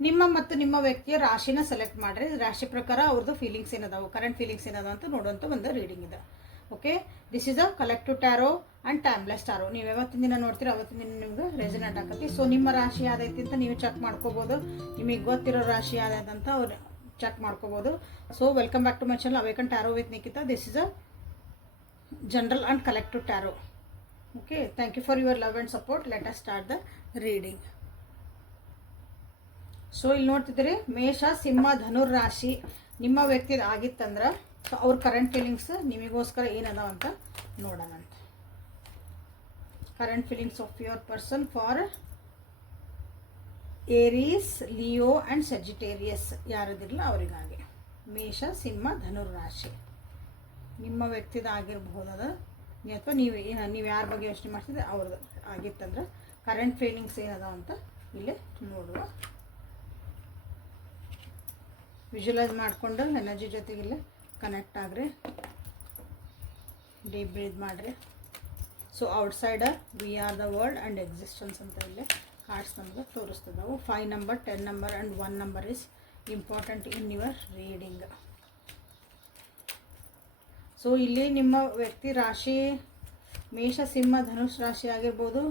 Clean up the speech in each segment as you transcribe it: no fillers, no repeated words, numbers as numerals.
ನಿಮ್ಮ ಮತ್ತು ನಿಮ್ಮ ವ್ಯಕ್ತಿಯ ರಾಶಿನ ಸೆಲೆಕ್ಟ್ ಮಾಡ್ರಿ. ರಾಶಿ ಪ್ರಕಾರ ಅವ್ರದ್ದು ಫೀಲಿಂಗ್ಸ್ ಏನದಾವು, ಕರೆಂಟ್ ಫೀಲಿಂಗ್ಸ್ ಏನದ ಅಂತ ನೋಡುವಂಥ ಒಂದು ರೀಡಿಂಗ್ ಇದೆ. Okay, this is a collective tarot and timeless tarot. ನೀವು ಯಾವತ್ತಿನ ದಿನ ನೋಡ್ತೀರೋ ಅವತ್ತಿನ ದಿನ ನಿಮ್ಗೆ ರೆಸನೇಟ್ ಆಗತ್ತೆ. ಸೊ ನಿಮ್ಮ ರಾಶಿ ಯಾವ್ದೈತಿ ಅಂತ ನೀವು ಚೆಕ್ ಮಾಡ್ಕೋಬೋದು. ನಿಮಗೆ ಗೊತ್ತಿರೋ ರಾಶಿ ಯಾವ್ದೈತೆ ಅಂತ ಅವ್ರು ಚೆಕ್ ಮಾಡ್ಕೋಬೋದು. So welcome back to my channel awaken tarot with Nikhita. This is a general and collective tarot. Okay, thank you for your love and support. Let us start the reading. So ಇಲ್ಲಿ ನೋಡ್ತಿದ್ದೀರಿ, ಮೇಷ, ಸಿಂಹ, ಧನುರ್ ರಾಶಿ ನಿಮ್ಮ ವ್ಯಕ್ತಿ ಆಗಿತ್ತಂದ್ರೆ ಸೊ ಅವ್ರ ಕರೆಂಟ್ ಫೀಲಿಂಗ್ಸ್ ನಿಮಗೋಸ್ಕರ ಏನದಾವ ಅಂತ ನೋಡೋಣ. Current feelings of your person for Aries, Leo and Sagittarius ಯಾರದಿರಲ್ಲ ಅವರಿಗಾಗಿ. ಮೇಷ, ಸಿಂಹ, ಧನುರ್ ರಾಶಿ ನಿಮ್ಮ ವ್ಯಕ್ತಿದ ಆಗಿರಬಹುದದ, ಅಥವಾ ನೀವು ಯಾರ ಬಗ್ಗೆ ಯೋಚನೆ ಮಾಡ್ತಿದ್ರೆ ಅವ್ರದ್ದು ಆಗಿತ್ತಂದ್ರೆ ಕರೆಂಟ್ ಫೀಲಿಂಗ್ಸ್ ಏನದಾವ ಅಂತ ಇಲ್ಲೇ ನೋಡುವ. ವಿಜುವಲೈಸ್ ಮಾಡಿಕೊಂಡು ಎನರ್ಜಿ ಜೊತೆಗಿಲ್ಲ ಕನೆಕ್ಟ್ ಆಗ್ರಿ. ಡೀಪ್ ಬ್ರೀತ್ ಮಾಡಿರಿ. So outsider, we are the world and existence ಅಂತ ಇಲ್ಲೇ ಕಾರ್ಡ್ಸ್ ನಮ್ಗೆ ತೋರಿಸ್ತದವು. 5 number, 10 number and 1 number is important in your reading. So ಇಲ್ಲಿ ನಿಮ್ಮ ವ್ಯಕ್ತಿ ರಾಶಿ ಮೇಷ, ಸಿಂಹ, ಧನುಷ್ ರಾಶಿ ಆಗಿರ್ಬೋದು.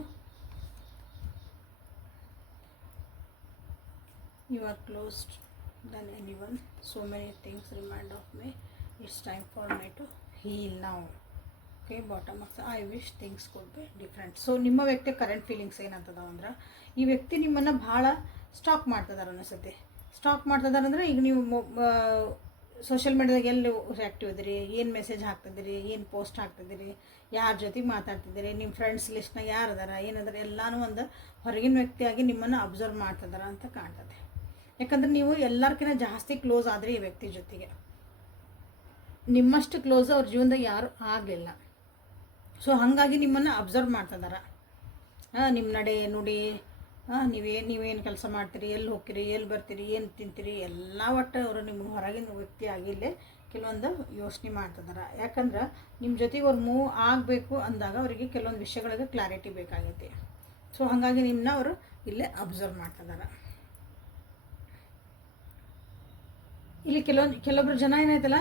You are closed than anyone. So many things remind of me. It's time for me to heal now. Okay, bottom of the I wish things could be different. So ನಿಮ್ಮ ವ್ಯಕ್ತಿ current feelings ಏನಂತದ ಅಂದ್ರೆ, ಈ ವ್ಯಕ್ತಿ ನಿಮ್ಮನ್ನು ಭಾಳ stock ಮಾಡ್ತಿದಾರೆ ಅನಿಸುತ್ತೆ. Stock ಮಾಡ್ತಿದಾರೆ ಅಂದರೆ, ಈಗ ನೀವು ಸೋಷಿಯಲ್ ಮೀಡಿಯಾದಾಗ ಎಲ್ಲಿ ಆ್ಯಕ್ಟಿವ್ ಇದ್ದೀರಿ, ಏನು ಮೆಸೇಜ್ ಹಾಕ್ತಿದ್ದೀರಿ, ಏನು ಪೋಸ್ಟ್ ಹಾಕ್ತಿದ್ದೀರಿ, ಯಾರ ಜೊತೆಗೆ ಮಾತಾಡ್ತಿದ್ದೀರಿ, ನಿಮ್ಮ ಫ್ರೆಂಡ್ಸ್ ಲಿಸ್ಟ್ನಾಗ ಯಾರು ಅದಾರ, ಏನದಾರ ಎಲ್ಲನೂ ಒಂದು ಹೊರಗಿನ ವ್ಯಕ್ತಿಯಾಗಿ ನಿಮ್ಮನ್ನು ಅಬ್ಸರ್ವ್ ಮಾಡ್ತಿದಾರ ಅಂತ ಕಾಣ್ತದೆ. ಯಾಕಂದ್ರೆ ನೀವು ಎಲ್ಲರ್ಕಿಂತ ಜಾಸ್ತಿ ಕ್ಲೋಸ್ ಆದರೆ ಈ ವ್ಯಕ್ತಿ ಜೊತೆಗೆ, ನಿಮ್ಮಷ್ಟು ಕ್ಲೋಸ್ ಅವ್ರ ಜೀವನದಾಗ ಯಾರು ಆಗಲಿಲ್ಲ. ಸೊ ಹಾಗಾಗಿ ನಿಮ್ಮನ್ನು ಅಬ್ಸರ್ವ್ ಮಾಡ್ತಿದಾರ. ನಿಮ್ಮ ನಡೆ ನುಡಿ, ನೀವೇನು ಕೆಲಸ ಮಾಡ್ತೀರಿ, ಎಲ್ಲಿ ಹೋಗ್ತೀರಿ, ಎಲ್ಲಿ ಬರ್ತೀರಿ, ಏನು ತಿಂತೀರಿ, ಎಲ್ಲ ಒಟ್ಟು ಅವರು ನಿಮ್ಮ ಹೊರಗಿನ ವ್ಯಕ್ತಿ ಆಗಿಲ್ಲೇ ಕೆಲವೊಂದು ಯೋಚನೆ ಮಾಡ್ತಿದಾರೆ. ಯಾಕಂದ್ರೆ ನಿಮ್ಮ ಜೊತೆಗೆ ಅವ್ರು ಮೂವ್ ಆಗಬೇಕು ಅಂದಾಗ ಅವರಿಗೆ ಕೆಲವೊಂದು ವಿಷಯಗಳಿಗೆ ಕ್ಲಾರಿಟಿ ಬೇಕಾಗೈತಿ. ಸೊ ಹಾಗಾಗಿ ನಿಮ್ಮನ್ನ ಅವರು ಇಲ್ಲೇ ಅಬ್ಸರ್ವ್ ಮಾಡ್ತಿದಾರೆ. ಇಲ್ಲಿ ಕೆಲವೊಬ್ರು ಜನ ಏನಾಯ್ತಲ್ಲ,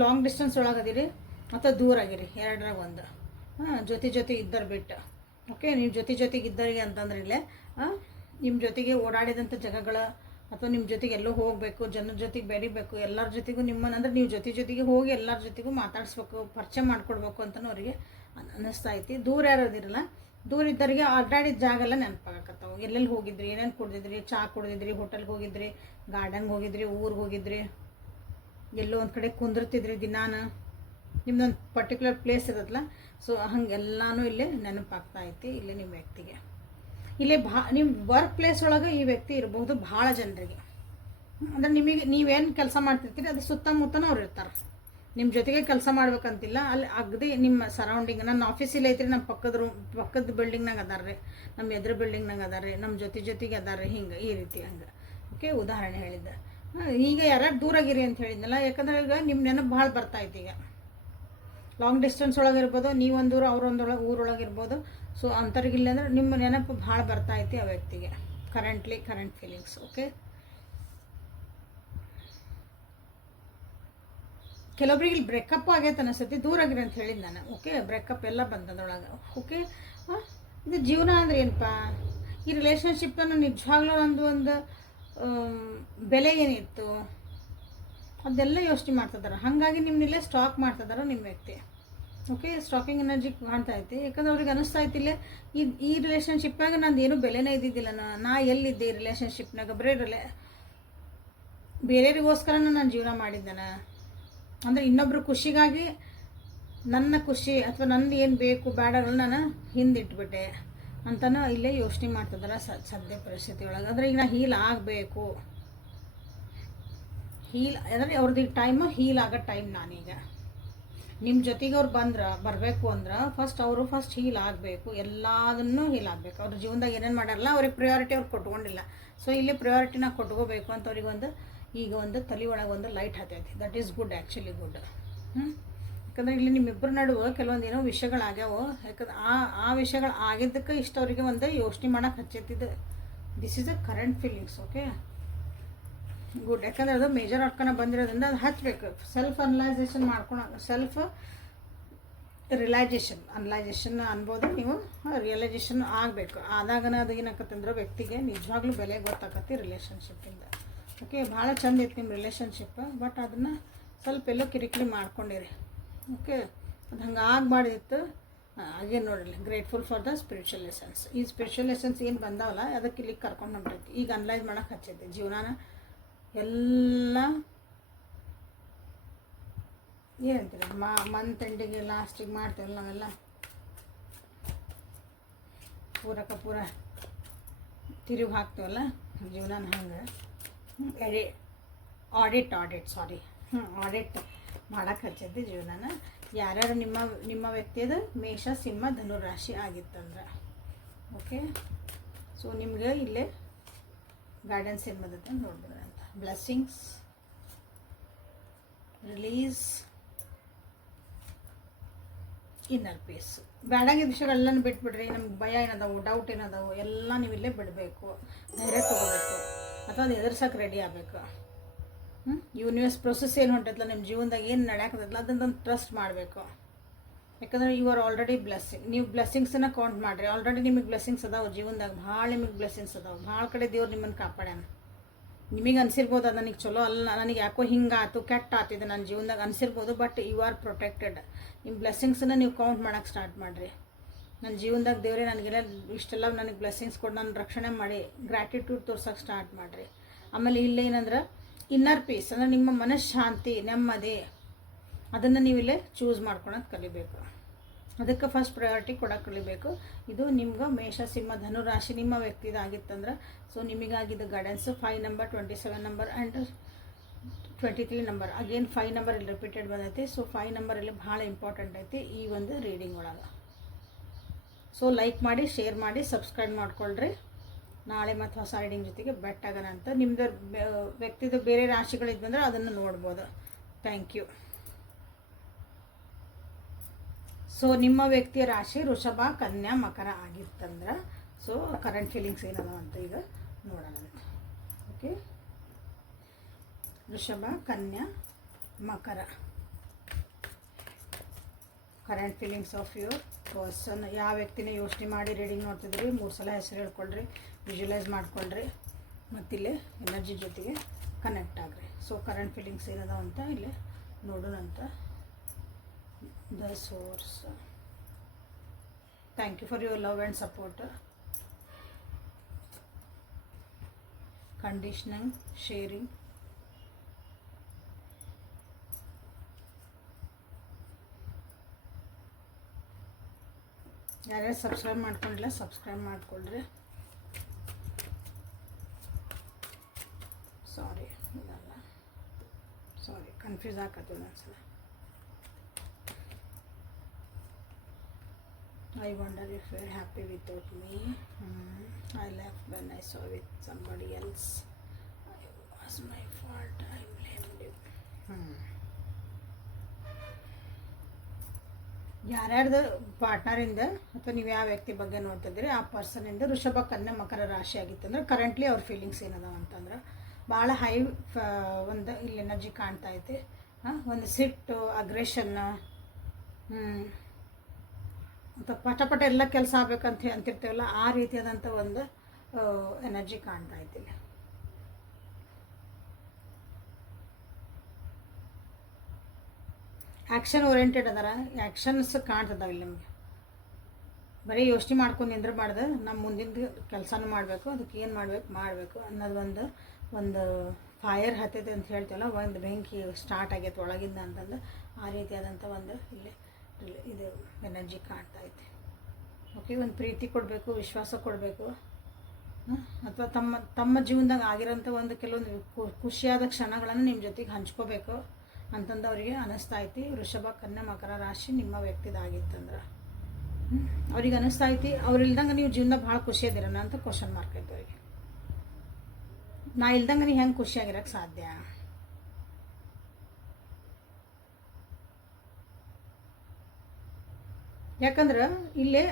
ಲಾಂಗ್ ಡಿಸ್ಟೆನ್ಸ್ ಒಳಗದಿರಿ ಅಥವಾ ದೂರ ಆಗಿರಿ, ಎರಡರಾಗ ಒಂದು. ಜೊತೆ ಇದ್ದರು ಬಿಟ್ಟು. ಓಕೆ, ನೀವು ಜೊತೆಗೆ ಇದ್ದರಿಗೆ ಅಂತಂದ್ರೆ ಇಲ್ಲೇ ನಿಮ್ಮ ಜೊತೆಗೆ ಓಡಾಡಿದಂಥ ಜಾಗಗಳ ಅಥವಾ ನಿಮ್ಮ ಜೊತೆಗೆ ಎಲ್ಲೋ ಹೋಗಬೇಕು, ಜನರ ಜೊತೆಗೆ ಬೆರಿಬೇಕು, ಎಲ್ಲರ ಜೊತೆಗೂ ನಿಮ್ಮನ್ನು ಅಂದ್ರೆ ನೀವು ಜೊತೆಗೆ ಹೋಗಿ ಎಲ್ಲರ ಜೊತೆಗೂ ಮಾತಾಡಿಸ್ಬೇಕು, ಪರಿಚಯ ಮಾಡ್ಕೊಡ್ಬೇಕು ಅಂತಲೂ ಅವರಿಗೆ ಅನ್ನಿಸ್ತಾ ಐತಿ. ದೂರ ಯಾರದಿರಲ್ಲ, ದೂರ ಇದ್ದವರಿಗೆ ಅಡ್ಡಾಡಿದ ಜಾಗ ಎಲ್ಲ ನೆನಪಾಗತ್ತವು. ಎಲ್ಲೆಲ್ಲಿ ಹೋಗಿದ್ರಿ, ಏನೇನು ಕುಡ್ದಿದ್ರಿ, ಚಹಾ ಕುಡ್ದಿದ್ರಿ, ಹೋಟೆಲ್ಗೆ ಹೋಗಿದ್ರಿ, ಗಾರ್ಡನ್ಗೆ ಹೋಗಿದ್ರಿ, ಊರಿಗೆ ಹೋಗಿದ್ರಿ, ಎಲ್ಲೋ ಒಂದು ಕಡೆ ಕುಂದಿರ್ತಿದ್ರಿ ದಿನಾನ, ನಿಮ್ದೊಂದು ಪರ್ಟಿಕ್ಯುಲರ್ ಪ್ಲೇಸ್ ಇರೋದಲ್ಲ. ಸೊ ಹಂಗೆಲ್ಲಾನು ಇಲ್ಲೇ ನೆನಪಾಗ್ತಾ ಐತಿ ಇಲ್ಲಿ ನಿಮ್ಮ ವ್ಯಕ್ತಿಗೆ. ಇಲ್ಲೇ ನಿಮ್ಮ ವರ್ಕ್ ಪ್ಲೇಸ್ ಒಳಗೆ ಈ ವ್ಯಕ್ತಿ ಇರಬಹುದು ಭಾಳ ಜನರಿಗೆ. ಅಂದರೆ ನೀವೇನು ಕೆಲಸ ಮಾಡ್ತಿರ್ತೀರಿ ಅದು ಸುತ್ತಮುತ್ತನೂ ಅವ್ರು ಇರ್ತಾರೆ. ನಿಮ್ಮ ಜೊತೆಗೆ ಕೆಲಸ ಮಾಡ್ಬೇಕಂತಿಲ್ಲ, ಅಲ್ಲಿ ಅಗದಿ ನಿಮ್ಮ ಸರೌಂಡಿಂಗ್. ನನ್ನ ಆಫೀಸಿಲ್ಲ ಐತ್ರಿ, ನಮ್ಮ ಪಕ್ಕದ ಬಿಲ್ಡಿಂಗ್ನಾಗ ಅದಾರ್ರಿ, ನಮ್ಮ ಎದುರು ಬಿಲ್ಡಿಂಗ್ನಾಗ ಅದಾರ್ರಿ, ನಮ್ಮ ಜೊತೆಗೆ ಅದಾರ್ರಿ, ಹಿಂಗೆ ಈ ರೀತಿ ಹಂಗೆ. ಓಕೆ, ಉದಾಹರಣೆ ಹೇಳಿದ್ದೆ. ಈಗ ಯಾರು ದೂರಾಗಿರಿ ಅಂತ ಹೇಳಿದ್ನಲ್ಲ, ಯಾಕಂದ್ರೆ ಈಗ ನಿಮ್ಮ ನೆನಪು ಭಾಳ ಬರ್ತೈತಿ. ಈಗ ಲಾಂಗ್ ಡಿಸ್ಟೆನ್ಸ್ ಒಳಗಿರ್ಬೋದು, ನೀವೊಂದು ಊರು ಅವರೊಂದೊಳಗೆ ಊರೊಳಗಿರ್ಬೋದು. ಸೊ ಅಂತರಿಗಿಲ್ಲ ಅಂದ್ರೆ ನಿಮ್ಮ ನೆನಪು ಭಾಳ ಬರ್ತೈತಿ ಆ ವ್ಯಕ್ತಿಗೆ ಕರೆಂಟ್ ಫೀಲಿಂಗ್ಸ್. ಓಕೆ, ಕೆಲವೊಬ್ರಿಗೆ ಇಲ್ಲಿ ಬ್ರೇಕಪ್ ಆಗೈತೆ ಅನಿಸ್ತೈತಿ, ದೂರಾಗಿರಿ ಅಂತ ಹೇಳಿದ್ದು ನಾನು. ಓಕೆ, ಬ್ರೇಕಪ್ ಎಲ್ಲ ಬಂದದೊಳಗೆ. ಓಕೆ, ಇದು ಜೀವನ ಅಂದ್ರೆ ಏನಪ್ಪ, ಈ ರಿಲೇಷನ್ಶಿಪ್ಪನ್ನು ನಿಜವಾಗ್ಲೂ ಒಂದು ಬೆಲೆ ಏನಿತ್ತು ಅದೆಲ್ಲ ಯೋಚನೆ ಮಾಡ್ತಿದ್ದಾರೆ. ಹಾಗಾಗಿ ನಿಮ್ಮನ್ನೆಲ್ಲ ಸ್ಟಾಕ್ ಮಾಡ್ತಿದ್ದಾರೆ ನಿಮ್ಮ ವ್ಯಕ್ತಿ. ಓಕೆ, ಸ್ಟಾಕಿಂಗ್ ಎನರ್ಜಿ ಕಾಣ್ತಾ ಐತಿ. ಯಾಕಂದ್ರೆ ಅವ್ರಿಗೆ ಅನಿಸ್ತಾ ಐತಿಲ್ಲ, ಈ ರಿಲೇಷನ್ಶಿಪ್ನಾಗ ನಂದು ಏನೂ ಬೆಲೆನೇ ಇದ್ದಿದ್ದಿಲ್ಲ. ನಾ ಎಲ್ಲಿದ್ದೆ ಈ ರಿಲೇಷನ್ಶಿಪ್ನಾಗ, ಬೇರೆಯವರಿಗೋಸ್ಕರನ ನಾನು ಜೀವನ ಮಾಡಿದ್ದಾನೆ. ಅಂದರೆ ಇನ್ನೊಬ್ರು ಖುಷಿಗಾಗಿ ನನ್ನ ಖುಷಿ ಅಥವಾ ನಂದು ಏನು ಬೇಕು ಬೇಡಗಳು ನಾನು ಹಿಂದಿಟ್ಬಿಟ್ಟೆ ಅಂತನೂ ಇಲ್ಲೇ ಯೋಚನೆ ಮಾಡ್ತಿದ್ದಾರೆ ಸದ್ಯ ಪರಿಸ್ಥಿತಿ ಒಳಗೆ. ಅಂದರೆ ಈಗ ನಾ ಹೀಲ್ ಆಗಬೇಕು, ಅಂದರೆ ಅವ್ರದ್ದು ಈಗ ಟೈಮು ಹೀಲ್ ಆಗೋ ಟೈಮ್. ನಾನೀಗ ನಿಮ್ಮ ಜೊತೆಗೆ ಅವ್ರು ಬರಬೇಕು ಅಂದ್ರೆ ಫಸ್ಟ್ ಹೀಲ್ ಆಗಬೇಕು, ಎಲ್ಲದನ್ನೂ ಹೀಲ್ ಆಗಬೇಕು. ಅವ್ರ ಜೀವನದಾಗ ಏನೇನು ಮಾಡಲ್ಲ, ಅವ್ರಿಗೆ ಪ್ರಿಯಾರಿಟಿ ಅವ್ರು ಕೊಟ್ಕೊಂಡಿಲ್ಲ. ಸೊ ಇಲ್ಲಿ ಪ್ರಿಯಾರಿಟಿನ ಕೊಟ್ಕೋಬೇಕು ಅಂತ ಅವ್ರಿಗೆ ಈಗ ಒಂದು ತಲೆ ಒಳಗೆ ಒಂದು ಲೈಟ್ ಹತ್ತೈತಿ. That is good, actually good. ಯಾಕಂದ್ರೆ ಇಲ್ಲಿ ನಿಮ್ಮಿಬ್ಬರ ನಡುವೆ ಕೆಲವೊಂದು ಏನೋ ವಿಷಯಗಳಾಗ್ಯಾವೋ. ಯಾಕಂದ್ರೆ ಆ ವಿಷಯಗಳು ಆಗಿದ್ದಕ್ಕೆ ಇಷ್ಟವರಿಗೆ ಒಂದು ಯೋಚನೆ ಮಾಡೋಕೆ ಹಚ್ಚೈತಿದ್ದು. This is a current feelings. Okay, good. ಯಾಕಂದ್ರೆ ಅದು ಮೇಜರ್ ಔಟ್ಕಮ್ ಬಂದಿರೋದ್ರಿಂದ ಅದು ಹಚ್ಚಬೇಕು. ಸೆಲ್ಫ್ ಅನಲೈಸೇಷನ್ ಸೆಲ್ಫ್ ಅನಲೈಸೇಷನ್ ಅನ್ಬೋದು ನೀವು. ರಿಯಲೈಸೇಷನ್ ಆಗಬೇಕು. ಆದಾಗನ ಅದು ಏನಾಕತ್ತಂದ್ರೆ ವ್ಯಕ್ತಿಗೆ ನಿಜವಾಗ್ಲೂ ಬೆಲೆ ಗೊತ್ತಾಕತಿ ರಿಲೇಷನ್ಶಿಪ್ಪಿಂದ. ಓಕೆ, ಭಾಳ ಚಂದ ಐತಿ ನಿಮ್ಮ ರಿಲೇಷನ್ಶಿಪ್, ಬಟ್ ಅದನ್ನು ಸ್ವಲ್ಪ ಎಲ್ಲೋ ಕಿರಿಕಿರಿ ಮಾಡ್ಕೊಂಡಿರಿ. ಓಕೆ, ಅದು ಹಂಗೆ ಆಗಬಾರ್ದಿತ್ತು. ಹಾಗೆ ನೋಡಿರಿ, grateful for the spiritual lessons. ಈ ಸ್ಪಿರಿಚುವಲ್ ಲೆಸನ್ಸ್ ಏನು ಬಂದಾವಲ್ಲ ಅದಕ್ಕೆ ಇಲ್ಲಿ ಕರ್ಕೊಂಡು ಹೊಂಟೈತಿ. ಈಗ ಅನಲೈಸ್ ಮಾಡೋಕೆ ಹಚ್ಚೈತಿ ಜೀವನಾನ ಎಲ್ಲ. ಏನಂತೀರಿ, ಮಂತ್ ಎಂಡಿಗೆ ಲಾಸ್ಟಿಗೆ ಮಾಡ್ತೇವಲ್ಲ ನಾವೆಲ್ಲ ಪೂರ ತಿರುಗಿ ಹಾಕ್ತೇವಲ್ಲ ಜೀವನಾನ ಹಂಗೆ. ಆಡಿಟ್ ಮಾಡಕ್ಕೆ ಹಚ್ಚೈತಿ ಜೀವನಾನ. ಯಾರ್ಯಾರು ನಿಮ್ಮ ವ್ಯಕ್ತಿಯದು ಮೇಷ, ಸಿಂಹ, ಧನು ರಾಶಿ ಆಗಿತ್ತಂದ್ರೆ ಓಕೆ. ಸೊ ನಿಮ್ಗೆ ಇಲ್ಲೇ ಗೈಡೆನ್ಸ್ ಏನು ಬಂದೈತೆ ಅಂತ ನೋಡ್ಬಿಡ್ರಿ ಅಂತ. Blessings, release, inner peace. ಬ್ಯಾಡಾಗಿದ್ದ ವಿಷಯಗಳೆಲ್ಲನೂ ಬಿಟ್ಬಿಡ್ರಿ. ನಮ್ಗೆ ಭಯ ಏನದಾವು, ಡೌಟ್ ಏನದಾವು ಎಲ್ಲ ನೀವು ಇಲ್ಲೇ ಬಿಡಬೇಕು. ಧೈರ್ಯ ತೊಗೋಬೇಕು ಅಥವಾ ಅದು ಎದುರ್ಸೋಕೆ ರೆಡಿ ಆಗಬೇಕು. ಯೂನಿವರ್ಸ್ ಪ್ರೊಸೆಸ್ ಏನು ಹೊಂಟೈತಲ್ಲ ನಿಮ್ಮ ಜೀವನದಾಗ ಏನು ನಡೆಯಕತ್ತಲ್ಲ ಅದನ್ನು ಟ್ರಸ್ಟ್ ಮಾಡಬೇಕು. ಯಾಕಂದ್ರೆ ಯು ಆರ್ ಆಲ್ರೆಡಿ ಬ್ಲೆಸ್ಸಿಂಗ್. ನೀವು ಬ್ಲೆಸ್ಸಿಂಗ್ಸನ್ನು ಕೌಂಟ್ ಮಾಡಿರಿ. ಆಲ್ರೆಡಿ ನಿಮಗೆ ಬ್ಲೆಸ್ಸಿಂಗ್ಸ್ ಅದಾವೆ ಜೀವನದಾಗ, ಭಾಳ ನಿಮಗೆ ಬ್ಲೆಸ್ಸಿಂಗ್ಸ್ ಅದಾವೆ. ಭಾಳ ಕಡೆ ದೇವ್ರು ನಿಮ್ಮನ್ನು ಕಾಪಾಡ್ಯಾನ. ನಿಮಗೆ ಅನಿಸಿರ್ಬೋದು ಅದು ನನಗೆ ಚಲೋ ಅಲ್ಲ, ನನಗೆ ಯಾಕೋ ಹಿಂಗಾಯ್ತು, ಕೆಟ್ಟ ಆತಿದೆ ನನ್ನ ಜೀವನದಾಗ ಅನಿಸಿರ್ಬೋದು. But you are protected. ನಿಮ್ಮ ಬ್ಲೆಸ್ಸಿಂಗ್ಸನ್ನು ನೀವು ಕೌಂಟ್ ಮಾಡೋಕ್ಕೆ ಸ್ಟಾರ್ಟ್ ಮಾಡಿರಿ. ನನ್ನ ಜೀವನದಾಗ ದೇವರೇ ನನಗೆಲ್ಲ ಇಷ್ಟೆಲ್ಲ ನನಗೆ ಬ್ಲೆಸ್ಸಿಂಗ್ಸ್ ಕೊಟ್ಟು ನಾನು ರಕ್ಷಣೆ ಮಾಡಿ ಗ್ರ್ಯಾಟಿಟ್ಯೂಡ್ ತೋರ್ಸೋಕ್ಕೆ ಸ್ಟಾರ್ಟ್ ಮಾಡಿರಿ. ಆಮೇಲೆ ಇಲ್ಲೇನಂದ್ರೆ ಇನ್ನರ್ ಪೀಸ್ ಅಂದರೆ ನಿಮ್ಮ ಮನಃಶಾಂತಿ, ನೆಮ್ಮದಿ, ಅದನ್ನು ನೀವಿಲ್ಲೇ ಚೂಸ್ ಮಾಡ್ಕೊಳೋದು ಕಲಿಬೇಕು. ಅದಕ್ಕೆ ಫಸ್ಟ್ ಪ್ರಯಾರಿಟಿ ಕೊಡೋಕೆ ಕಲಿಬೇಕು. ಇದು ನಿಮ್ಗೆ ಮೇಷ, ಸಿಂಹ, ಧನು ರಾಶಿ ನಿಮ್ಮ ವ್ಯಕ್ತಿದಾಗಿತ್ತಂದ್ರೆ ಸೊ ನಿಮಗಾಗಿದ್ದ guidance 5 number, 27 number and 23 number. Again 5 number ಇಲ್ಲಿ ರಿಪೀಟೆಡ್ ಬಂದೈತಿ. ಸೊ 5 ನಂಬರಲ್ಲಿ ಭಾಳ ಇಂಪಾರ್ಟೆಂಟ್ ಐತಿ ಈ ಒಂದು ರೀಡಿಂಗ್ ಒಳಗೆ. ಸೊ ಲೈಕ್ ಮಾಡಿ, ಶೇರ್ ಮಾಡಿ, ಸಬ್ಸ್ಕ್ರೈಬ್ ಮಾಡ್ಕೊಳ್ರಿ. ನಾಳೆ ಮತ್ತು ಹೊಸ ರೀಡಿಂಗ್ ಜೊತೆಗೆ ಬೆಟ್ಟಾಗೋಣ ಅಂತ. ನಿಮ್ಮದು ವ್ಯಕ್ತಿದು ಬೇರೆ ರಾಶಿಗಳಿದ್ವಂದ್ರೆ ಅದನ್ನು ನೋಡ್ಬೋದು. Thank you. ಸೊ ನಿಮ್ಮ ವ್ಯಕ್ತಿಯ ರಾಶಿ ವೃಷಭ, ಕನ್ಯಾ, ಮಕರ ಆಗಿತ್ತಂದ್ರೆ ಸೊ ಕರೆಂಟ್ ಫೀಲಿಂಗ್ಸ್ ಏನದ ಅಂತ ಈಗ ನೋಡೋಣ. ಓಕೆ, ವೃಷಭ, ಕನ್ಯಾ, ಮಕರ. Current feelings of your person. ಯಾವ ವ್ಯಕ್ತಿನ ಯೋಚನೆ ಮಾಡಿ ರೀಡಿಂಗ್ ನೋಡ್ತಿದ್ರಿ 3 ಸಲ ಹೆಸರು ಹೇಳ್ಕೊಳ್ರಿ, ವಿಜುವಲೈಸ್ ಮಾಡ್ಕೊಳ್ರಿ, ಮತ್ತಿಲ್ಲೇ ಎನರ್ಜಿ ಜೊತೆಗೆ ಕನೆಕ್ಟ್ ಆಗ್ರಿ. ಸೊ ಕರೆಂಟ್ ಫೀಲಿಂಗ್ಸ್ ಏನದ ಅಂತ ಇಲ್ಲೇ ನೋಡೋಣ ಅಂತ. The source. Thank you for your love and support. Conditioning, sharing. ಯಾರ್ಯಾರು ಸಬ್ಸ್ಕ್ರೈಬ್ ಮಾಡ್ಕೊಂಡಿಲ್ಲ ಸಬ್ಸ್ಕ್ರೈಬ್ ಮಾಡ್ಕೊಳ್ರಿ. ಸಾರಿ ಕನ್ಫ್ಯೂಸ್ ಆಗತ್ತದ ಒಂದ್ಸಲ. I wonder if you're happy without me. I left when I saw with somebody else. It was my fault. I blamed you. ಯಾರ್ಯಾರ್ದು ಪಾರ್ಟ್ನರಿಂದ ಅಥವಾ ನೀವು ಯಾವ ವ್ಯಕ್ತಿ ಬಗ್ಗೆ ನೋಡ್ತಿದ್ದೀರಿ ಆ ಪರ್ಸನಿಂದ ವೃಷಭ, ಕನ್ಯಾ, ಮಕರ ರಾಶಿ ಆಗಿತ್ತಂದ್ರೆ ಕರೆಂಟ್ಲಿ ಅವ್ರ ಫೀಲಿಂಗ್ಸ್ ಏನದಾವ ಅಂತಂದ್ರೆ ಭಾಳ ಹೈ ಒಂದು ಇಲ್ಲಿ ಎನರ್ಜಿ ಕಾಣ್ತಾ ಐತಿ. ಒಂದು ಸಿಟ್ಟು, ಅಗ್ರೆಷನ್ನ, ಅಥವಾ ಪಟ ಎಲ್ಲ ಕೆಲಸ ಆಗ್ಬೇಕಂತ ಅಂತಿರ್ತೇವಲ್ಲ ಆ ರೀತಿಯಾದಂಥ ಒಂದು ಎನರ್ಜಿ ಕಾಣ್ತಾ ಐತಿ. ಆ್ಯಕ್ಷನ್ ಓರಿಯೆಂಟೆಡ್ ಅದಾರ. ಆ್ಯಕ್ಷನ್ಸ್ ಕಾಣ್ತದಾವೆ ಇಲ್ಲಿ ನಮಗೆ. ಬರೀ ಯೋಚನೆ ಮಾಡ್ಕೊಂಡು ನಿಂದ್ರಬಾರ್ದು. ನಮ್ಮ ಮುಂದಿನ ಕೆಲಸನೂ ಮಾಡಬೇಕು, ಅದಕ್ಕೆ ಏನು ಮಾಡಬೇಕು ಅನ್ನೋದು ಒಂದು ಫೈರ್ ಹತ್ತೈತೆ ಅಂತ ಹೇಳ್ತೀವಲ್ಲ, ಒಂದು ಬೆಂಕಿ ಸ್ಟಾರ್ಟ್ ಆಗೈತೆ ಒಳಗಿಂದ ಅಂತಂದು ಆ ರೀತಿಯಾದಂಥ ಒಂದು ಇಲ್ಲಿ ಇದು ಎನರ್ಜಿ ಕಾಣ್ತಾ ಐತೆ. ಓಕೆ, ಒಂದು ಪ್ರೀತಿ ಕೊಡಬೇಕು, ವಿಶ್ವಾಸ ಕೊಡಬೇಕು, ಅಥವಾ ತಮ್ಮ ಜೀವನದಾಗ ಆಗಿರೋಂಥ ಒಂದು ಕೆಲವೊಂದು ಖುಷಿಯಾದ ಕ್ಷಣಗಳನ್ನು ನಿಮ್ಮ ಜೊತೆಗೆ ಹಂಚ್ಕೋಬೇಕು ಅಂತಂದು ಅವರಿಗೆ ಅನ್ನಿಸ್ತಾ ಐತಿ. ವೃಷಭ, ಕನ್ಯಾ, ಮಕರ ರಾಶಿ ನಿಮ್ಮ ವ್ಯಕ್ತಿದಾಗಿತ್ತಂದ್ರೆ ಅವ್ರಿಗೆ ಅನ್ನಿಸ್ತಾ ಐತಿ ಅವ್ರು ಇಲ್ದಂಗೆ ನೀವು ಜೀವನದಾಗ ಭಾಳ ಖುಷಿಯಾಗಿರೋಣ ಅಂತ ಕ್ವಶನ್ ಮಾರ್ಕ್ ಐತೆ ಅವರಿಗೆ. ನಾ ಇಲ್ದಂಗೆ ನೀವು ಹೆಂಗೆ ಖುಷಿಯಾಗಿರೋಕ್ಕೆ ಸಾಧ್ಯ? ಯಾಕಂದ್ರೆ ಇಲ್ಲೇ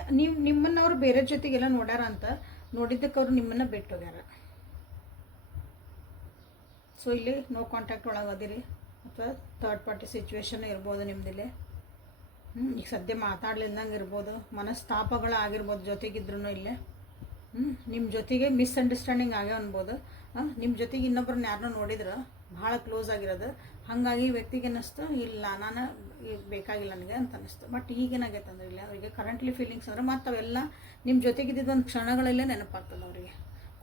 ನಿಮ್ಮನ್ನು ಅವ್ರು ಬೇರೆ ಜೊತೆಗೆಲ್ಲ ನೋಡ್ಯಾರ ಅಂತ ನೋಡಿದ್ದಕ್ಕೆ ಅವ್ರು ನಿಮ್ಮನ್ನು ಬಿಟ್ಟು ಹೋಗ್ಯಾರ. ಸೊ ಇಲ್ಲಿ ನೋ ಕಾಂಟ್ಯಾಕ್ಟ್ ಒಳಗೆ ಅದಿರಿ, ಅಥವಾ ಥರ್ಡ್ ಪಾರ್ಟಿ ಸಿಚುವೇಶನ್ ಇರ್ಬೋದು ನಿಮ್ದಿಲ್ಲಿ. ಈಗ ಸದ್ಯ ಮಾತಾಡ್ಲಿಲ್ದಂಗೆ ಇರ್ಬೋದು, ಮನಸ್ತಾಪಗಳಾಗಿರ್ಬೋದು ಜೊತೆಗಿದ್ರು ಇಲ್ಲೇ. ನಿಮ್ಮ ಜೊತೆಗೆ ಮಿಸ್ಅಂಡರ್ಸ್ಟ್ಯಾಂಡಿಂಗ್ ಆಗ್ಯಾವ ಅನ್ಬೋದು. ನಿಮ್ಮ ಜೊತೆಗೆ ಇನ್ನೊಬ್ರನ್ನ ಯಾರನ್ನೋ ನೋಡಿದ್ರೆ ಭಾಳ ಕ್ಲೋಸ್ ಆಗಿರೋದು, ಹಾಗಾಗಿ ವ್ಯಕ್ತಿಗೆ ಅನ್ನಿಸ್ತು ಇಲ್ಲ ನಾನು ಬೇಕಾಗಿಲ್ಲ ನನಗೆ ಅಂತ ಅನ್ನಿಸ್ತು. ಬಟ್ ಈಗೇನಾಗೈತೆ ಅಂದ್ರೆ ಇಲ್ಲ ಅವರಿಗೆ ಕರೆಂಟ್ಲಿ ಫೀಲಿಂಗ್ಸ್ ಅಂದ್ರೆ ಮತ್ತು ಅವೆಲ್ಲ ನಿಮ್ಮ ಜೊತೆಗಿದ್ದಿದ್ದೊಂದು ಕ್ಷಣಗಳಲ್ಲೇ ನೆನಪಾಗ್ತದೆ ಅವರಿಗೆ.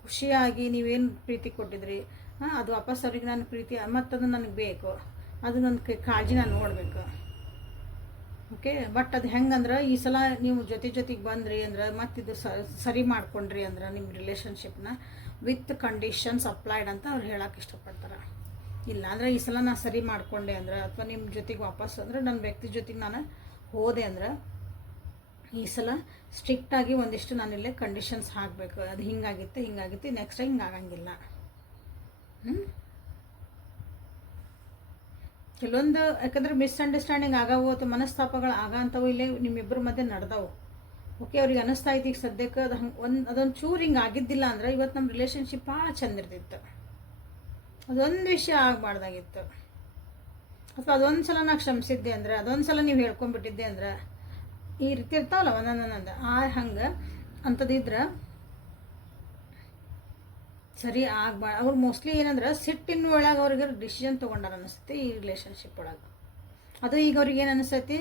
ಖುಷಿಯಾಗಿ ನೀವೇನು ಪ್ರೀತಿ ಕೊಟ್ಟಿದ್ರಿ ಅದು ವಾಪಸ್ ಅವ್ರಿಗೆ ನಾನು ಪ್ರೀತಿ ಮತ್ತು ಅದು ನನಗೆ ಬೇಕು, ಅದು ನನ್ನ ಕಾಳಜಿ ನಾನು ನೋಡಬೇಕು. ಓಕೆ, ಬಟ್ ಅದು ಹೆಂಗಂದ್ರೆ ಈ ಸಲ ನೀವು ಜೊತೆಗೆ ಬಂದ್ರಿ ಅಂದ್ರೆ ಮತ್ತಿದು ಸರಿ ಮಾಡ್ಕೊಂಡ್ರಿ ಅಂದ್ರೆ ನಿಮ್ಮ ರಿಲೇಷನ್ಶಿಪ್ನ ವಿತ್ ಕಂಡೀಷನ್ಸ್ ಅಪ್ಲೈಡ್ ಅಂತ ಅವ್ರು ಹೇಳಕ್ಕೆ ಇಷ್ಟಪಡ್ತಾರೆ. ಇಲ್ಲ ಅಂದರೆ ಈ ಸಲ ನಾನು ಸರಿ ಮಾಡಿಕೊಂಡೆ ಅಂದ್ರೆ, ಅಥವಾ ನಿಮ್ಮ ಜೊತೆಗೆ ವಾಪಸ್ ಅಂದ್ರೆ ನನ್ನ ವ್ಯಕ್ತಿ ಜೊತೆಗೆ ನಾನು ಹೋದೆ ಅಂದ್ರೆ ಈ ಸಲ ಸ್ಟ್ರಿಕ್ಟಾಗಿ ಒಂದಿಷ್ಟು ನಾನಿಲ್ಲೇ ಕಂಡೀಷನ್ಸ್ ಹಾಕಬೇಕು. ಅದು ಹಿಂಗಾಗಿತ್ತು ನೆಕ್ಸ್ಟ್ ಟೈಮ್ ಹಿಂಗಾಗಂಗಿಲ್ಲ. ಕೆಲವೊಂದು ಯಾಕಂದ್ರೆ ಮಿಸ್ಅಂಡರ್ಸ್ಟ್ಯಾಂಡಿಂಗ್ ಆಗವು ಅಥವಾ ಮನಸ್ತಾಪಗಳು ಆಗಂಥವು ಇಲ್ಲೇ ನಿಮ್ಮಿಬ್ಬರ ಮಧ್ಯೆ ನಡೆದವು. ಓಕೆ, ಅವ್ರಿಗೆ ಅನ್ನಿಸ್ತಾ ಇತ್ತು ಈಗ ಸದ್ಯಕ್ಕೆ ಅದು ಅದೊಂದು ಚೂರು ಹಿಂಗೆ ಆಗಿದ್ದಿಲ್ಲ ಅಂದ್ರೆ ಇವತ್ತು ನಮ್ಮ ರಿಲೇಷನ್ಶಿಪ್ ಭಾಳ ಚಂದ ಇರ್ತಿತ್ತು. ಅದೊಂದು ವಿಷಯ ಆಗಬಾರ್ದಾಗಿತ್ತು, ಅಥವಾ ಅದೊಂದು ಸಲ ನಾ ಕ್ಷಮಿಸಿದ್ದೆ ಅಂದ್ರೆ, ಅದೊಂದು ಸಲ ನೀವು ಹೇಳ್ಕೊಂಡ್ಬಿಟ್ಟಿದ್ದೆ ಅಂದ್ರೆ, ಈ ರೀತಿ ಇರ್ತಾವಲ್ಲ ಒಂದೊಂದೊಂದು ಹಂಗೆ ಅಂಥದ್ದಿದ್ರೆ ಸರಿ ಆಗ್ಬಾರ್ದು. ಅವ್ರು ಮೋಸ್ಟ್ಲಿ ಏನಂದ್ರೆ ಸಿಟ್ಟಿನ ಒಳಗೆ ಅವ್ರಿಗೆ ಡಿಸಿಷನ್ ತೊಗೊಂಡಾರ ಅನ್ನಿಸ್ತೈತಿ ಈ ರಿಲೇಷನ್ಶಿಪ್ ಒಳಗೆ. ಅದು ಈಗ ಅವ್ರಿಗೆ ಏನು ಅನಿಸ್ತೈತಿ,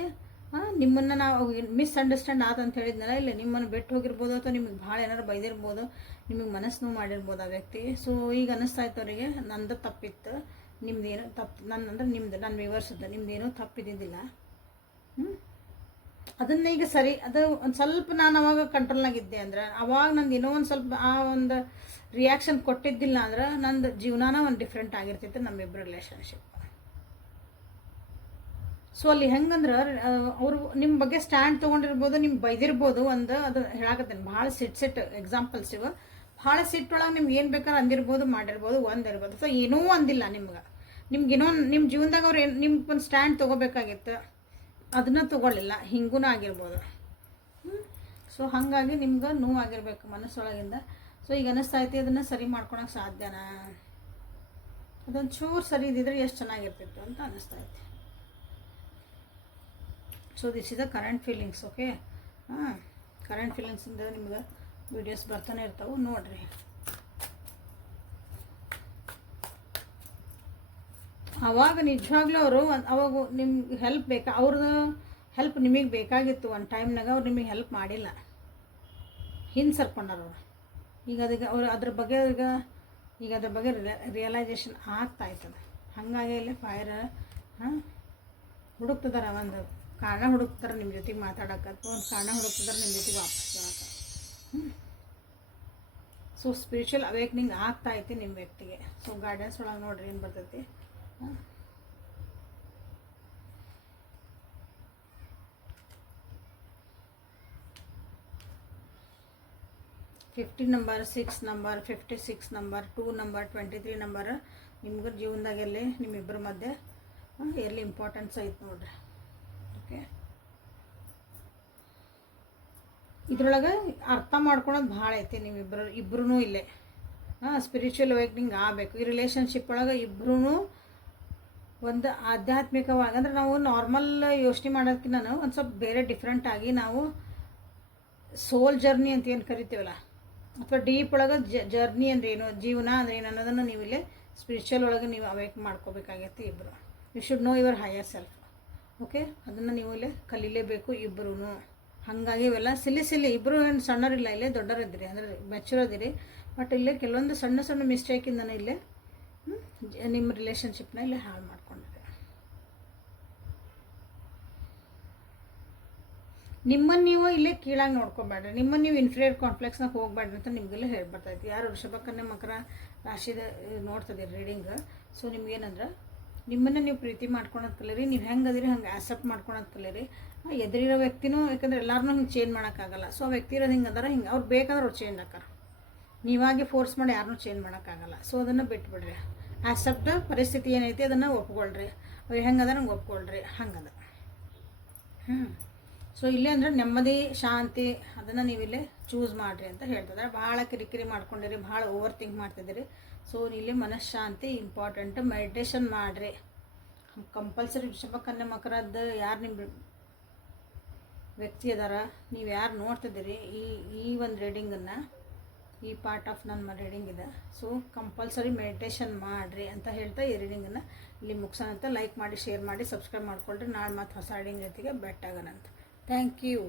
ನಿಮ್ಮನ್ನು ನಾವು ಮಿಸ್ಅಂಡರ್ಸ್ಟ್ಯಾಂಡ್ ಆತಂತ ಹೇಳಿದ್ನಲ್ಲ, ಇಲ್ಲ ನಿಮ್ಮನ್ನು ಬಿಟ್ಟು ಹೋಗಿರ್ಬೋದು, ಅಥವಾ ನಿಮಗೆ ಭಾಳ ಏನಾರು ಬೈದಿರ್ಬೋದು, ನಿಮಗೆ ಮನಸ್ಸು ಮಾಡಿರ್ಬೋದು ಆ ವ್ಯಕ್ತಿ. ಸೊ ಈಗ ಅನ್ನಿಸ್ತಾ ಇತ್ತು ಅವರಿಗೆ ನಂದು ತಪ್ಪಿತ್ತು, ನಿಮ್ದೇನು ತಪ್ಪು ಅಂದ್ರೆ ನಾನು ವಿವರಿಸಿದ್ದೆ, ನಿಮ್ದೇನೂ ತಪ್ಪಿದ್ದಿದ್ದಿಲ್ಲ. ಅದನ್ನ ಈಗ ಸರಿ, ಅದು ಒಂದು ಸ್ವಲ್ಪ ನಾನು ಅವಾಗ ಕಂಟ್ರೋಲ್ನಾಗಿದ್ದೆ ಅಂದ್ರೆ, ಅವಾಗ ನಂದು ಏನೋ ಒಂದು ಸ್ವಲ್ಪ ಆ ಒಂದು ರಿಯಾಕ್ಷನ್ ಕೊಟ್ಟಿದ್ದಿಲ್ಲ ಅಂದ್ರೆ ನಂದು ಜೀವನಾನ ಒಂದು ಡಿಫ್ರೆಂಟ್ ಆಗಿರ್ತಿತ್ತು ನಮ್ಮಿಬ್ಬರು ರಿಲೇಷನ್ಶಿಪ್. ಸೊ ಅಲ್ಲಿ ಹೆಂಗಂದ್ರೆ ಅವರು ನಿಮ್ಮ ಬಗ್ಗೆ ಸ್ಟ್ಯಾಂಡ್ ತೊಗೊಂಡಿರ್ಬೋದು, ನಿಮ್ಗೆ ಬೈದಿರ್ಬೋದು, ಒಂದು ಅದು ಹೇಳಾಕತ್ತೇನೆ ಭಾಳ ಸಿಟ್ ಎಕ್ಸಾಂಪಲ್ಸ್ ಇವು. ಭಾಳ ಸಿಟ್ಟೊಳಗೆ ನಿಮ್ಗೆ ಏನು ಬೇಕಾದ್ರೆ ಅಂದಿರ್ಬೋದು, ಮಾಡಿರ್ಬೋದು, ಒಂದಿರ್ಬೋದು. ಸೊ ಏನೂ ಅಂದಿಲ್ಲ ನಿಮ್ಗೇನೋ ನಿಮ್ಮ ಜೀವನದಾಗ ಅವ್ರು ನಿಮ್ಗೆ ಒಂದು ಸ್ಟ್ಯಾಂಡ್ ತೊಗೋಬೇಕಾಗಿತ್ತು, ಅದನ್ನ ತೊಗೊಳ್ಳಿಲ್ಲ, ಹಿಂಗೂ ಆಗಿರ್ಬೋದು. ಸೊ ಹಾಗಾಗಿ ನಿಮ್ಗೆ ನೋವಾಗಿರ್ಬೇಕು ಮನಸ್ಸೊಳಗಿಂದ. ಸೊ ಈಗ ಅನ್ನಿಸ್ತಾ ಐತಿ ಅದನ್ನು ಸರಿ ಮಾಡ್ಕೊಳಕ್ಕೆ ಸಾಧ್ಯನಾ, ಅದೊಂದು ಚೂರು ಸರಿ ಇದ್ದಿದ್ರೆ ಎಷ್ಟು ಚೆನ್ನಾಗಿರ್ತಿತ್ತು ಅಂತ ಅನ್ನಿಸ್ತಾ ಐತಿ. So this is the current feelings. Okay, ಕರೆಂಟ್ ಫೀಲಿಂಗ್ಸಿಂದ ನಿಮ್ಗೆ ವಿಡಿಯೋಸ್ ಬರ್ತಾನೆ ಇರ್ತಾವೆ, ನೋಡಿರಿ. ಆವಾಗ ನಿಜವಾಗ್ಲೂ ಅವರು ಅವಾಗ ನಿಮ್ಗೆ ಹೆಲ್ಪ್ ಅವ್ರದ್ದು ಹೆಲ್ಪ್ ನಿಮಗೆ ಬೇಕಾಗಿತ್ತು. ಒಂದು ಟೈಮ್ನಾಗ ಅವ್ರು ನಿಮಗೆ ಹೆಲ್ಪ್ ಮಾಡಿಲ್ಲ, ಹಿಂದೆ ಸರ್ಕೊಂಡಾರ ಅವರು. ಈಗ ಅದಕ್ಕೆ ಅವ್ರು ಅದ್ರ ಬಗ್ಗೆ ಈಗ ಅದ್ರ ಬಗ್ಗೆ ರಿಯಲೈಸೇಷನ್ ಆಗ್ತಾ ಇರ್ತದೆ. ಹಾಗಾಗಿ ಇಲ್ಲಿ ಫೈರ್ ಹುಡುಕ್ತಿದಾರೆ, ಒಂದು ಕಾರಣ ಹುಡುಕ್ತಾರೆ ನಿಮ್ಮ ಜೊತೆಗೆ ಮಾತಾಡೋಕೆ, ಅಥವಾ ಒಂದು ಕಾರಣ ಹುಡುಕ್ತಿದಾರೆ ನಿಮ್ಮ ಜೊತೆಗೆ ವಾಪಸ್ ಬರೋಕೆ. ಸೊ ಸ್ಪಿರಿಚುವಲ್ ಅವೇಕ್ನಿಂಗ್ ಆಗ್ತಾ ಐತಿ ನಿಮ್ಮ ವ್ಯಕ್ತಿಗೆ. ಸೊ ಗೈಡೆನ್ಸ್ ಒಳಗೆ ನೋಡ್ರಿ ಏನು ಬರ್ತೈತಿ. 50 number, 6 number, 56 number, 2 number, 23 number ನಿಮ್ಗೆ ಜೀವನದಾಗೆಲ್ಲಿ ನಿಮ್ಮಿಬ್ಬರ ಮಧ್ಯೆ ಎಲ್ಲಿ ಇಂಪಾರ್ಟೆನ್ಸ್ ಐತೆ ನೋಡ್ರಿ. ಓಕೆ, ಇದ್ರೊಳಗೆ ಅರ್ಥ ಮಾಡ್ಕೊಳೋದು ಭಾಳ ಐತಿ. ಇಬ್ಬರೂ ಇಲ್ಲೇ ಸ್ಪಿರಿಚುವಲ್ ಅವೇಕ್ನಿಂಗ್ ಆಗಬೇಕು. ಈ ರಿಲೇಷನ್ಶಿಪ್ ಒಳಗೆ ಇಬ್ಬರೂ ಒಂದು ಆಧ್ಯಾತ್ಮಿಕವಾಗಿ, ಅಂದರೆ ನಾವು ನಾರ್ಮಲ್ ಯೋಚನೆ ಮಾಡೋದಕ್ಕಿಂತ ಒಂದು ಸ್ವಲ್ಪ ಬೇರೆ ಡಿಫ್ರೆಂಟಾಗಿ ನಾವು ಸೋಲ್ ಜರ್ನಿ ಅಂತ ಏನು ಕರಿತೀವಲ್ಲ, ಅಥವಾ ಡೀಪ್ ಒಳಗೆ ಜರ್ನಿ ಅಂದ್ರೆ ಏನು, ಜೀವನ ಅಂದ್ರೆ ಏನು ಅನ್ನೋದನ್ನು ನೀವು ಇಲ್ಲೇ ಸ್ಪಿರಿಚುವಲ್ ಒಳಗೆ ನೀವು ಅವೇಕ್ ಮಾಡ್ಕೋಬೇಕಾಗೈತಿ ಇಬ್ಬರು. You should know your higher self. Okay, ಅದನ್ನು ನೀವು ಇಲ್ಲೇ ಕಲೀಲೇಬೇಕು ಇಬ್ಬರೂ. ಹಾಗಾಗಿ ಇವೆಲ್ಲ ಸಿಲ್ಲಿ ಇಬ್ಬರು ಏನು ಸಣ್ಣರಿಲ್ಲ, ಇಲ್ಲೇ ದೊಡ್ಡರಿದ್ದೀರಿ, ಅಂದರೆ ಮೆಚೂರ್ ಅದಿರಿ. ಬಟ್ ಇಲ್ಲೇ ಕೆಲವೊಂದು ಸಣ್ಣ ಸಣ್ಣ ಮಿಸ್ಟೇಕಿಂದನೇ ಇಲ್ಲೇ ನಿಮ್ಮ ರಿಲೇಷನ್ಶಿಪ್ನ ಇಲ್ಲೇ ಹಾಳು ಮಾಡ್ಕೊಂಡಿದೆ. ನಿಮ್ಮನ್ನು ನೀವು ಇಲ್ಲೇ ಕೀಳಾಗಿ ನೋಡ್ಕೊಬೇಡ್ರಿ, ನಿಮ್ಮನ್ನು ನೀವು ಇನ್ಫೀರಿಯರ್ ಕಾಂಪ್ಲೆಕ್ಸ್ನಾಗ ಹೋಗ್ಬೇಡ್ರಿ ಅಂತ ನಿಮಗೆಲ್ಲ ಹೇಳ್ಬರ್ತೈತಿ. ಯಾರು ವೃಷಭಕನ್ಯಾ ಮಕರ ರಾಶಿದ ನೋಡ್ತದಿರಿ ರೀಡಿಂಗ್. ಸೊ ನಿಮ್ಗೇನಂದ್ರೆ ನಿಮ್ಮನ್ನು ನೀವು ಪ್ರೀತಿ ಮಾಡ್ಕೊಳೋದು ಕಲೀರಿ, ನೀವು ಹೆಂಗೆ ಅದಿರಿ ಹಂಗೆ ಆಕ್ಸೆಪ್ಟ್ ಮಾಡ್ಕೊಳೋದು ಕಲೀರಿ. ಎದುರಿರೋ ವ್ಯಕ್ತಿನೂ, ಯಾಕಂದ್ರೆ ಎಲ್ಲರೂ ಹಿಂಗೆ ಚೇಂಜ್ ಮಾಡೋಕ್ಕಾಗಲ್ಲ. ಸೊ ಆ ವ್ಯಕ್ತಿ ಇರೋದು ಹಿಂಗೆ ಅದಾರ, ಹಿಂಗೆ ಅವ್ರು ಬೇಕಾದ್ರೆ ಅವ್ರು ಚೇಂಜ್ ಆಕಾರ, ನೀವಾಗಿ ಫೋರ್ಸ್ ಮಾಡಿ ಯಾರನ್ನೂ ಚೇಂಜ್ ಮಾಡೋಕ್ಕಾಗಲ್ಲ. ಸೊ ಅದನ್ನು ಬಿಟ್ಬಿಡ್ರಿ, ಆಕ್ಸೆಪ್ಟ್ ಪರಿಸ್ಥಿತಿ ಏನೈತಿ ಅದನ್ನು ಒಪ್ಕೊಳ್ರಿ, ಅವ್ರು ಹೆಂಗೆ ಅದ ನಂಗೆ ಒಪ್ಕೊಳ್ರಿ, ಹಂಗದ. ಸೊ ಇಲ್ಲೇ ಅಂದರೆ ನೆಮ್ಮದಿ ಶಾಂತಿ ಅದನ್ನು ನೀವಿಲ್ಲೇ ಚೂಸ್ ಮಾಡಿರಿ ಅಂತ ಹೇಳ್ತಿದ್ದಾರೆ. ಭಾಳ ಕಿರಿಕಿರಿ ಮಾಡ್ಕೊಂಡಿರಿ, ಭಾಳ ಓವರ್ ಥಿಂಕ್ ಮಾಡ್ತಿದ್ದೀರಿ. ಸೊ ಇಲ್ಲಿ ಮನಃಶಾಂತಿ ಇಂಪಾರ್ಟೆಂಟ್. ಮೆಡಿಟೇಷನ್ ಮಾಡಿರಿ ಕಂಪಲ್ಸರಿ. ವೃಷಭ ಕನ್ಯಾ ಮಕರದ್ದು ಯಾರು ನಿಮ್ಮ ವ್ಯಕ್ತಿ ಅದಾರ, ನೀವು ಯಾರು ನೋಡ್ತಿದ್ದೀರಿ ಈ ಒಂದು ರೀಡಿಂಗನ್ನು, ಈ ಪಾರ್ಟ್ ಆಫ್ ನನ್ನ ರೀಡಿಂಗ್ ಇದೆ. ಸೊ ಕಂಪಲ್ಸರಿ ಮೆಡಿಟೇಷನ್ ಮಾಡಿರಿ ಅಂತ ಹೇಳ್ತಾ ಈ ರೀಡಿಂಗನ್ನು ಇಲ್ಲಿ ಮುಗಿಸೋಣ ಅಂತ. ಲೈಕ್ ಮಾಡಿ, ಶೇರ್ ಮಾಡಿ, ಸಬ್ಸ್ಕ್ರೈಬ್ ಮಾಡಿಕೊಳ್ರಿ. ನಾಳೆ ಮತ್ತು ಹೊಸ ರೀಡಿಂಗ್ ಜೊತೆಗೆ ಬೆಟ್ಟಾಗೋಣಂತ. Thank you.